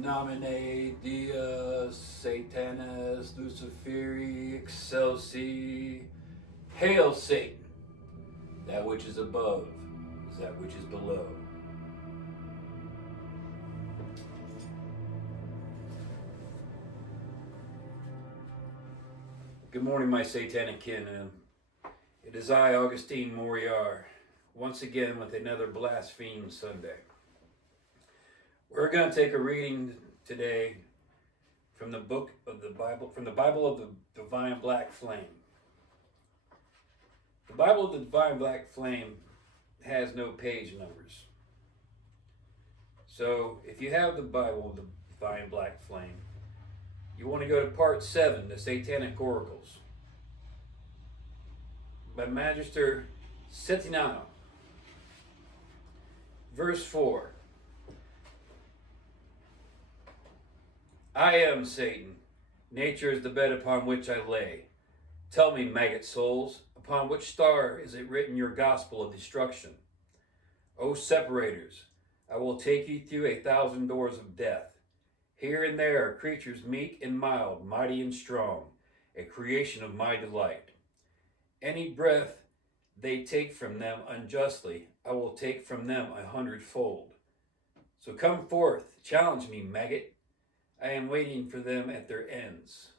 Nomine Dies, Satanas, Luciferi, Excelsi. Hail Satan! That which is above is that which is below. Good morning, my satanic kin. It is I, Augustine Moriar, once again with another Blaspheme Sunday. We're going to take a reading today from the book of the Bible, from the Bible of the Divine Black Flame. The Bible of the Divine Black Flame has no page numbers. So if you have the Bible of the Divine Black Flame, you want to go to part 7, the Satanic Oracles, by Magister Settinano. Verse 4. I am Satan. Nature is the bed upon which I lay. Tell me, maggot souls, upon which star is it written your gospel of destruction? O separators, I will take you through 1,000 doors of death. Here and there are creatures meek and mild, mighty and strong, a creation of my delight. Any breath they take from them unjustly, I will take from them 100-fold. So come forth, challenge me, maggot. I am waiting for them at their ends.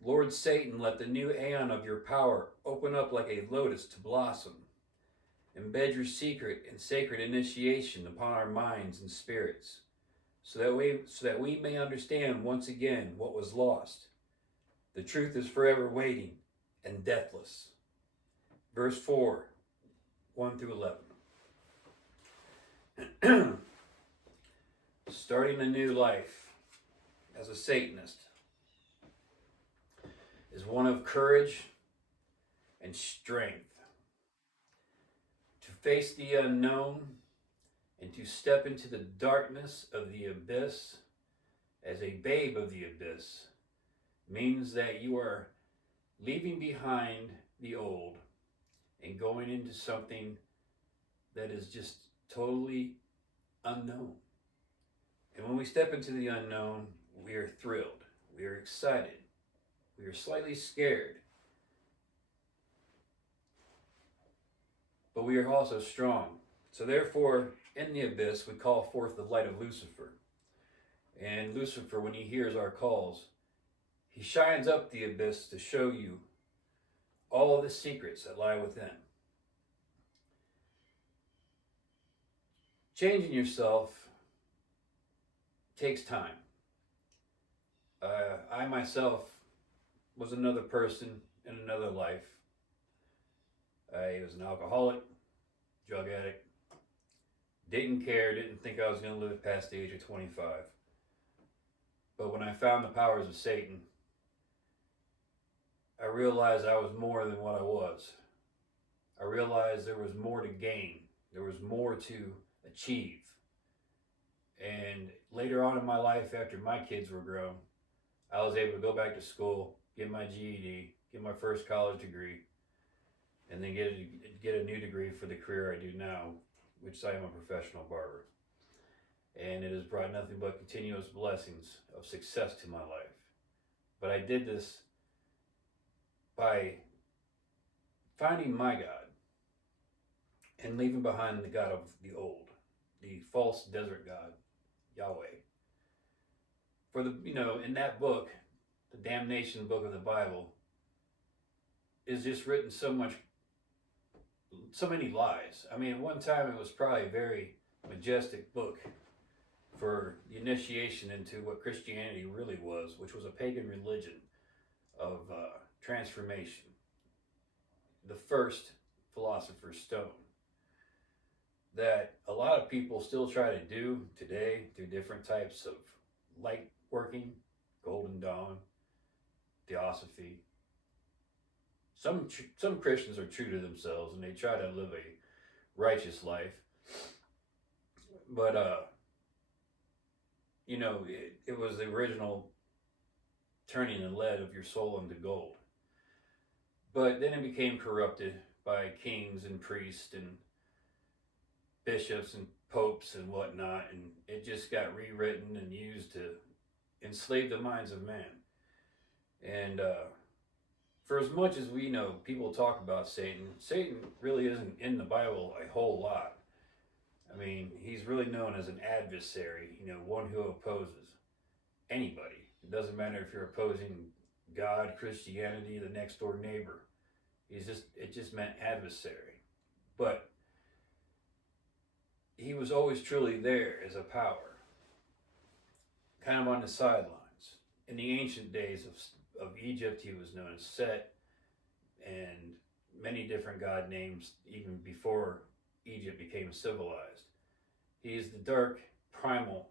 Lord Satan, let the new aeon of your power open up like a lotus to blossom. Embed your secret and sacred initiation upon our minds and spirits, so that we may understand once again what was lost. The truth is forever waiting and deathless. Verse 4, 1 through 11. Starting a new life as a Satanist is one of courage and strength. To face the unknown and to step into the darkness of the abyss as a babe of the abyss means that you are leaving behind the old and going into something that is just totally unknown. And when we step into the unknown, we are thrilled, we are excited, we are slightly scared, but we are also strong. So therefore, in the abyss, we call forth the light of Lucifer. And Lucifer, when he hears our calls, he shines up the abyss to show you all the secrets that lie within. Changing yourself takes time. I myself was another person in another life. I was an alcoholic, drug addict, didn't care, didn't think I was going to live past the age of 25. But when I found the powers of Satan, I realized I was more than what I was. I realized there was more to gain. There was more to achieve. And later on in my life, after my kids were grown, I was able to go back to school, get my GED, get my first college degree, and then get a new degree for the career I do now, which I am a professional barber. And it has brought nothing but continuous blessings of success to my life. But I did this by finding my God and leaving behind the God of the old, the false desert God, Yahweh. For in that book, the damnation book of the Bible, is just written so many lies. I mean, at one time it was probably a very majestic book for the initiation into what Christianity really was, which was a pagan religion of transformation. The first philosopher's stone that a lot of people still try to do today through different types of light working, Golden Dawn, Theosophy. Some Christians are true to themselves and they try to live a righteous life. But, it was the original turning the lead of your soul into gold. But then it became corrupted by kings and priests and bishops and popes and whatnot, and it just got rewritten and used to enslave the minds of man. And for as much as we know, people talk about Satan. Satan really isn't in the Bible a whole lot. I mean, he's really known as an adversary, one who opposes anybody. It doesn't matter if you're opposing God, Christianity, the next door neighbor. It just meant adversary. But he was always truly there as a power, kind of on the sidelines. In the ancient days of Egypt, he was known as Set, and many different god names even before Egypt became civilized. He is the dark primal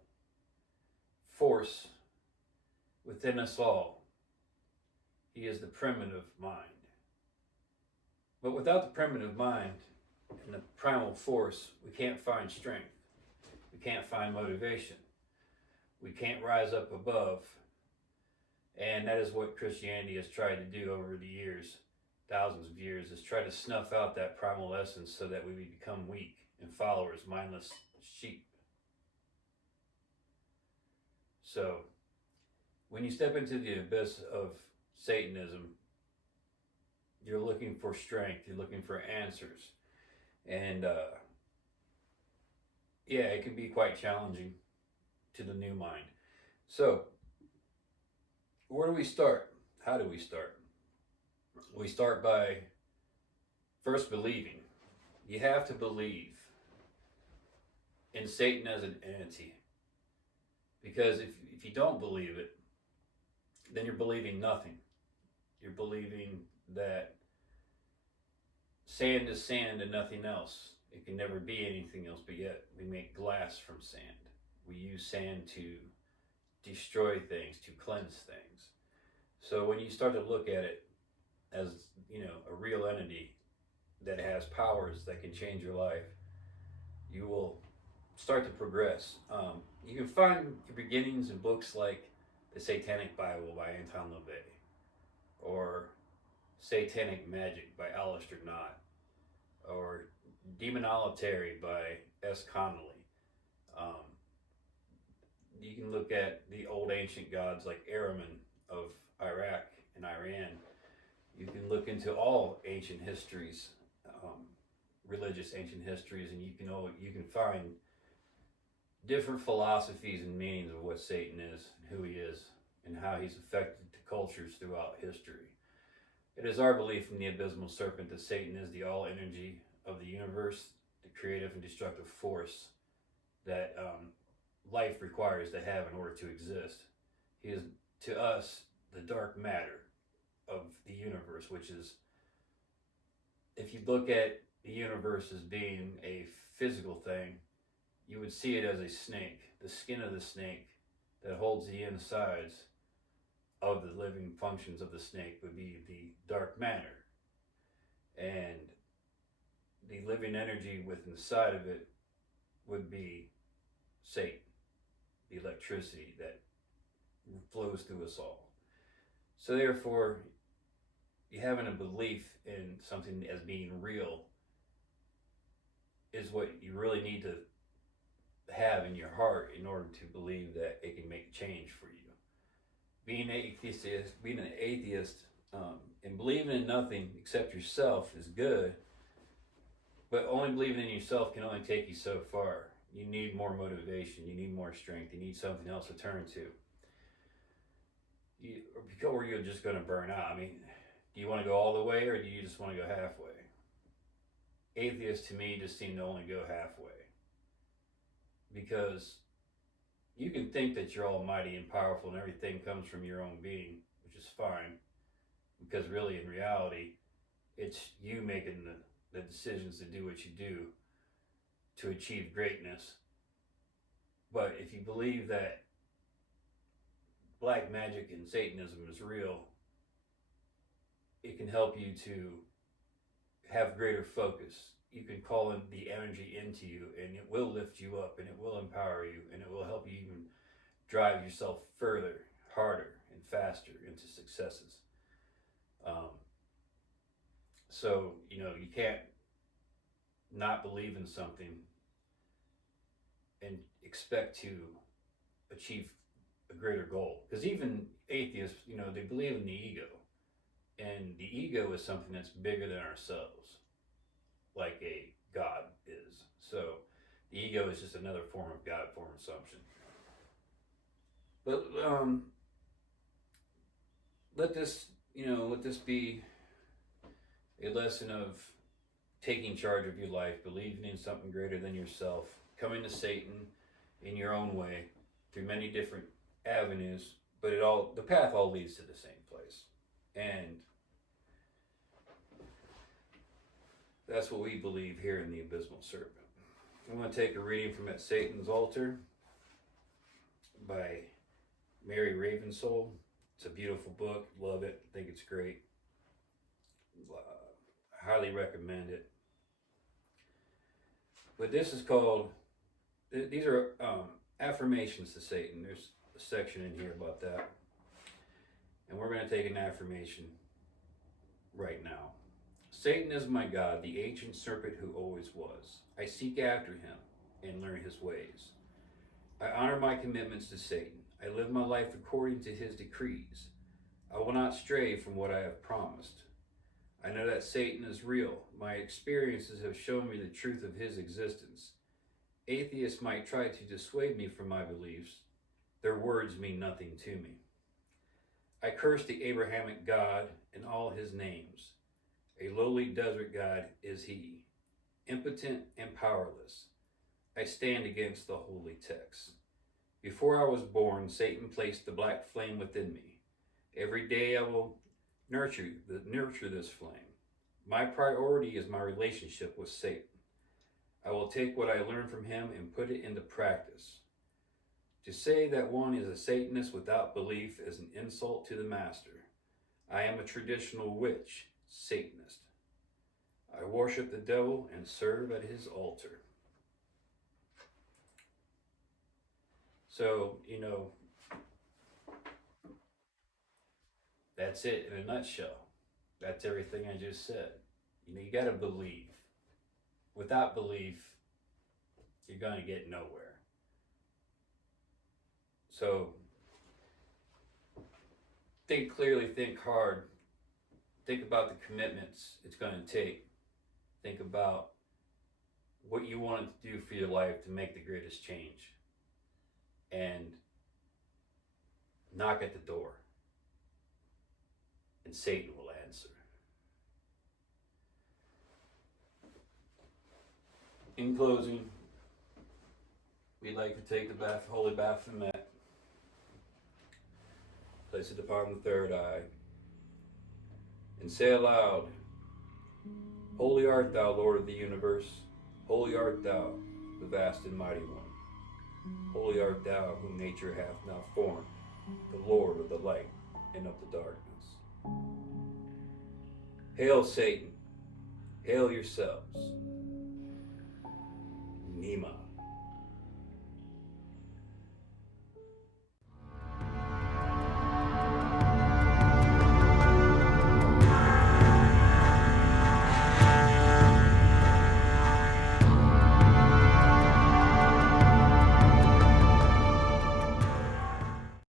force within us all. He is the primitive mind. But without the primitive mind and the primal force, we can't find strength. We can't find motivation. We can't rise up above. And that is what Christianity has tried to do over the years, thousands of years, is try to snuff out that primal essence so that we become weak and followers, mindless sheep. So, when you step into the abyss of Satanism, you're looking for strength, you're looking for answers. And it can be quite challenging to the new mind. So, where do we start? How do we start? We start by first believing. You have to believe in Satan as an entity. Because if you don't believe it, then you're believing nothing. You're believing that sand is sand and nothing else. It can never be anything else, but yet we make glass from sand. We use sand to destroy things, to cleanse things. So when you start to look at it as, a real entity that has powers that can change your life, you will start to progress. You can find your beginnings in books like The Satanic Bible by Anton LaVey, or Satanic Magic by Alistair Knott, or Demonolitary by S. Connolly. You can look at the old ancient gods like Ahriman of Iraq and Iran. You can look into all ancient histories, religious ancient histories, and you can find different philosophies and meanings of what Satan is, who he is, and how he's affected the cultures throughout history. It is our belief in the abysmal serpent that Satan is the all energy of the universe, the creative and destructive force that life requires to have in order to exist. He is, to us, the dark matter of the universe, which is, if you look at the universe as being a physical thing, you would see it as a snake. The skin of the snake that holds the insides of the living functions of the snake would be the dark matter. And the living energy within the side of it would be Satan, the electricity that flows through us all. So therefore, you having a belief in something as being real is what you really need to have in your heart in order to believe that it can make a change for you. Being an atheist, and believing in nothing except yourself is good, but only believing in yourself can only take you so far. You need more motivation, you need more strength, you need something else to turn to. Or you're just going to burn out. I mean, do you want to go all the way, or do you just want to go halfway? Atheists, to me, just seem to only go halfway. Because you can think that you're almighty and powerful and everything comes from your own being, which is fine. Because really, in reality, it's you making the decisions to do what you do to achieve greatness. But if you believe that black magic and Satanism is real, it can help you to have greater focus. You can call in the energy into you, and it will lift you up, and it will empower you, and it will help you even drive yourself further, harder, and faster into successes. So, you can't not believe in something and expect to achieve a greater goal. Because even atheists, they believe in the ego. And the ego is something that's bigger than ourselves, like a God is. So the ego is just another form of God, form of assumption. But let this be a lesson of taking charge of your life, believing in something greater than yourself, coming to Satan in your own way through many different avenues, but the path all leads to the same place. And that's what we believe here in the Abysmal Serpent. I'm going to take a reading from At Satan's Altar by Mary Ravensoul. It's a beautiful book. Love it. I think it's great. Highly recommend it. But this is called, these are affirmations to Satan. There's a section in here about that. And we're going to take an affirmation right now. Satan is my God, the ancient serpent who always was. I seek after him and learn his ways. I honor my commitments to Satan. I live my life according to his decrees. I will not stray from what I have promised. I know that Satan is real. My experiences have shown me the truth of his existence. Atheists might try to dissuade me from my beliefs. Their words mean nothing to me. I curse the Abrahamic God and all his names. A lowly desert god is he, impotent and powerless. I stand against the holy text. Before I was born, Satan placed the black flame within me. Every day I will nurture this flame. My priority is my relationship with Satan. I will take what I learned from him and put it into practice. To say that one is a Satanist without belief is an insult to the master. I am a traditional witch, Satanist. I worship the devil and serve at his altar. So, that's it in a nutshell. That's everything I just said. You got to believe. Without belief, you're going to get nowhere. So, think clearly, think hard. Think about the commitments it's going to take. Think about what you want to do for your life to make the greatest change. And knock at the door. And Satan will answer. In closing, we'd like to take the Holy Baphomet, place it upon the third eye, and say aloud, Holy art thou, Lord of the universe. Holy art thou, the vast and mighty one. Holy art thou, whom nature hath now formed, the Lord of the light and of the darkness. Hail Satan, hail yourselves. Nima.